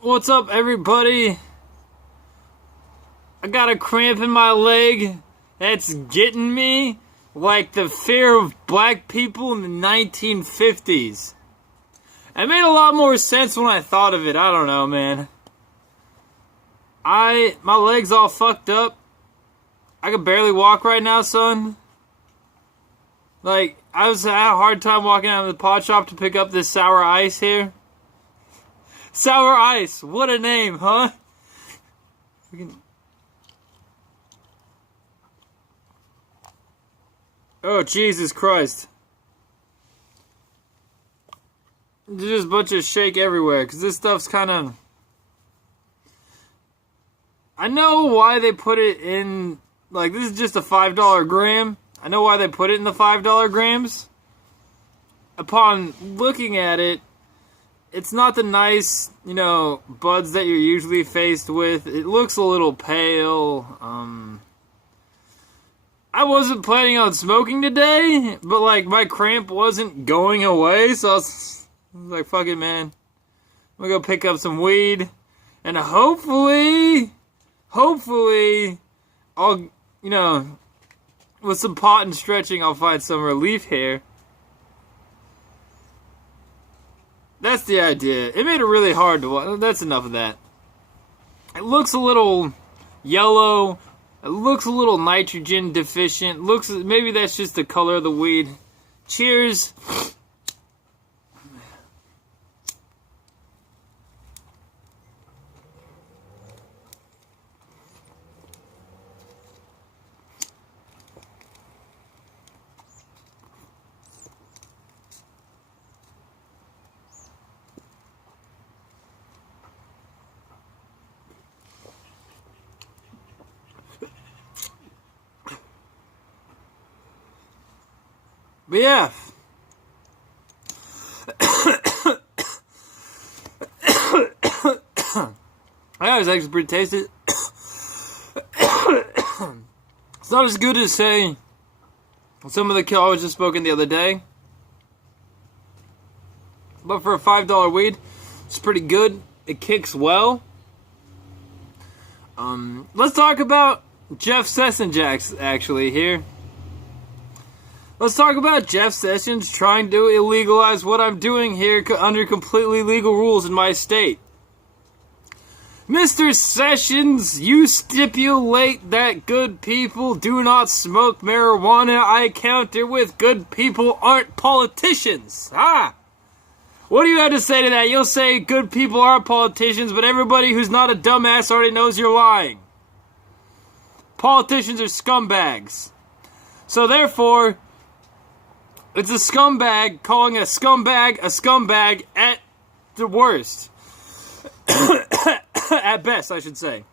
What's up, everybody? I got a cramp in my leg that's getting me like the fear of black people in the 1950s. It made a lot more sense when I thought of it. I don't know, man. My leg's all fucked up. I can barely walk right now, son. Like, I had a hard time walking out of the pot shop to pick up this sour ice here. Sour Ice, what a name, huh? Oh, Jesus Christ. There's just a bunch of shake everywhere, because this stuff's kind of... I know why they put it in... Like, this is just a $5 gram. I know why they put it in the $5 grams. Upon looking at it, it's not the nice, buds that you're usually faced with. It looks a little pale. I wasn't planning on smoking today, but, my cramp wasn't going away, so I was like, fuck it, man. I'm gonna go pick up some weed, and hopefully, I'll, with some pot and stretching, I'll find some relief here. That's the idea. It made it really hard to watch. That's enough of that. It looks a little yellow. It looks a little nitrogen deficient. Maybe that's just the color of the weed. Cheers. But yeah. That was actually pretty tasty. It's not as good as, say, some of the kill I was just smoking the other day. But for a $5 weed, it's pretty good. It kicks well. Let's talk about Jeff Sessions actually here. Let's talk about Jeff Sessions trying to illegalize what I'm doing here under completely legal rules in my state. Mr. Sessions, you stipulate that good people do not smoke marijuana. I counter with good people aren't politicians. What do you have to say to that? You'll say good people aren't politicians, but everybody who's not a dumbass already knows you're lying. Politicians are scumbags. So therefore, it's a scumbag calling a scumbag at the worst. At best, I should say.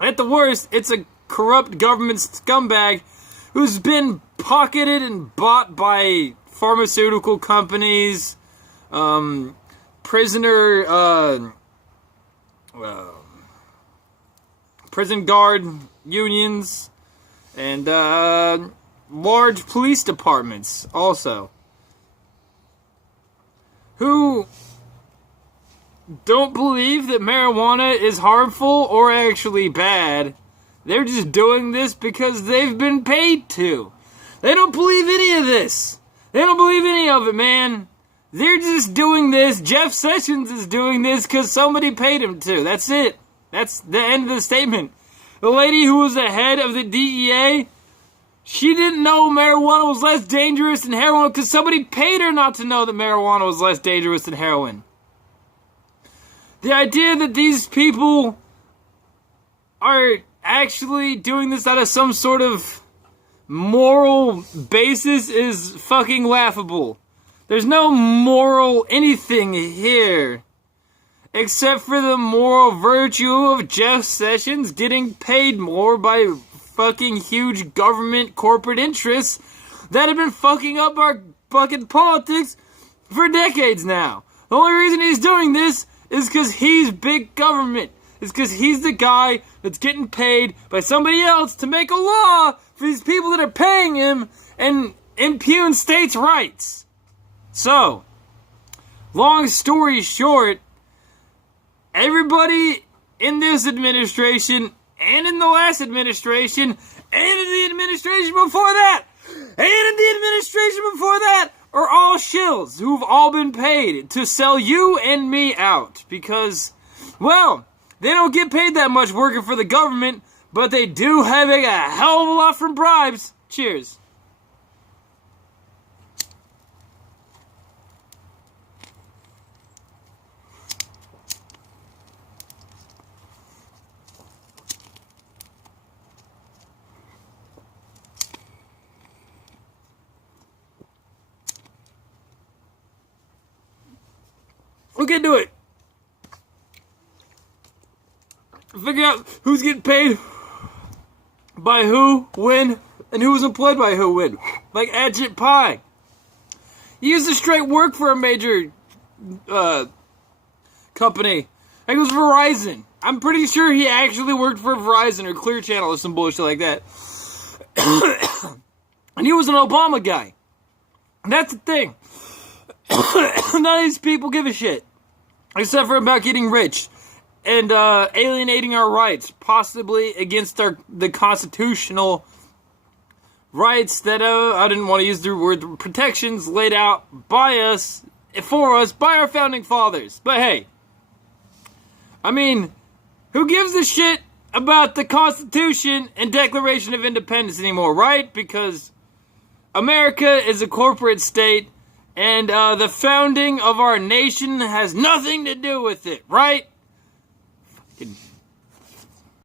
At the worst, it's a corrupt government scumbag who's been pocketed and bought by pharmaceutical companies, prison guard unions, and large police departments also, who don't believe that marijuana is harmful or actually bad. They're just doing this because they've been paid to. They don't believe any of this. They don't believe any of it, man. They're just doing this. Jeff Sessions is doing this because somebody paid him to. That's it. That's the end of the statement. The lady who was the head of the DEA, she didn't know marijuana was less dangerous than heroin because somebody paid her not to know that marijuana was less dangerous than heroin. The idea that these people are actually doing this out of some sort of moral basis is fucking laughable. There's no moral anything here except for the moral virtue of Jeff Sessions getting paid more by fucking huge government corporate interests that have been fucking up our fucking politics for decades now. The only reason he's doing this is because he's big government. It's because he's the guy that's getting paid by somebody else to make a law for these people that are paying him and impugn states' rights. So, long story short, everybody in this administration and in the last administration and in the administration before that and in the administration before that are all shills who've all been paid to sell you and me out because, well, they don't get paid that much working for the government, but they do have a hell of a lot from bribes. Cheers. We'll get to it. Figure out who's getting paid by who, when, and who was employed by who, when. Like Ajit Pai. He used to straight work for a major company. I think it was Verizon. I'm pretty sure he actually worked for Verizon or Clear Channel or some bullshit like that. And he was an Obama guy. And that's the thing. None of these people give a shit. Except for about getting rich. And alienating our rights. Possibly against the constitutional rights that, I didn't want to use the word protections laid out by us, for us, by our founding fathers. But hey, I mean, who gives a shit about the Constitution and Declaration of Independence anymore, right? Because America is a corporate state, and the founding of our nation has nothing to do with it, right? Fucking